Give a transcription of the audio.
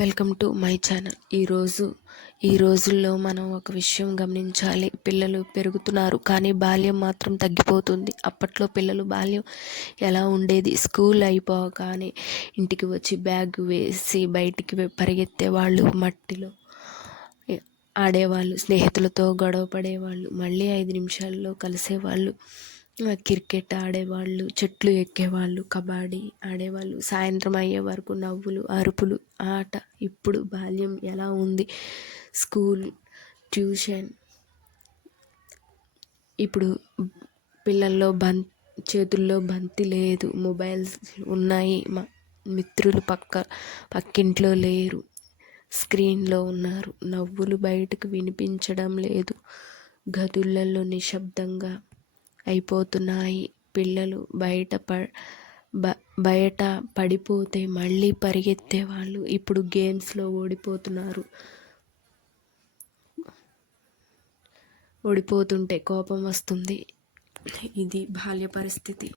Welcome to my channel. ఈ రోజుల్లో మనం ఒక విషయం గమనించాలి. పిల్లలు పెరుగుతున్నారు కానీ బాల్యం మాత్రం తగ్గిపోతుంది. అప్పట్లో పిల్లలు బాల్యం ఎలా ఉండేది? స్కూల్ అయిపోగానే ఇంటికి వచ్చి బ్యాగ్ వేసి బయటికి పరిగెత్తేవాళ్ళు, మట్టిలో ఆడేవాళ్ళు, స్నేహితులతో గొడవ పడేవాళ్ళు, మళ్ళీ 5 నిమిషాల్లో కలిసేవాళ్ళు, క్రికెట్ ఆడేవాళ్ళు, చెట్లు ఎక్కేవాళ్ళు, కబడ్డీ ఆడేవాళ్ళు, సాయంత్రం అయ్యే వరకు నవ్వులు, అరుపులు, ఆట. ఇప్పుడు బాల్యం ఎలా ఉంది? School, tuition. ఇప్పుడు పిల్లల్లో చేతుల్లో బంతి లేదు, మొబైల్స్ ఉన్నాయి, మిత్రులు పక్కింట్లో లేరు, స్క్రీన్లో ఉన్నారు, నవ్వులు బయటకు వినిపించడం లేదు, గదులలో నిశ్శబ్దంగా అయిపోతున్నాయి. పిల్లలు బయట పడిపోతే మళ్ళీ పరిగెత్తేవాళ్ళు, ఇప్పుడు గేమ్స్లో ఓడిపోతుంటే కోపం వస్తుంది. ఇది బాల్య పరిస్థితి.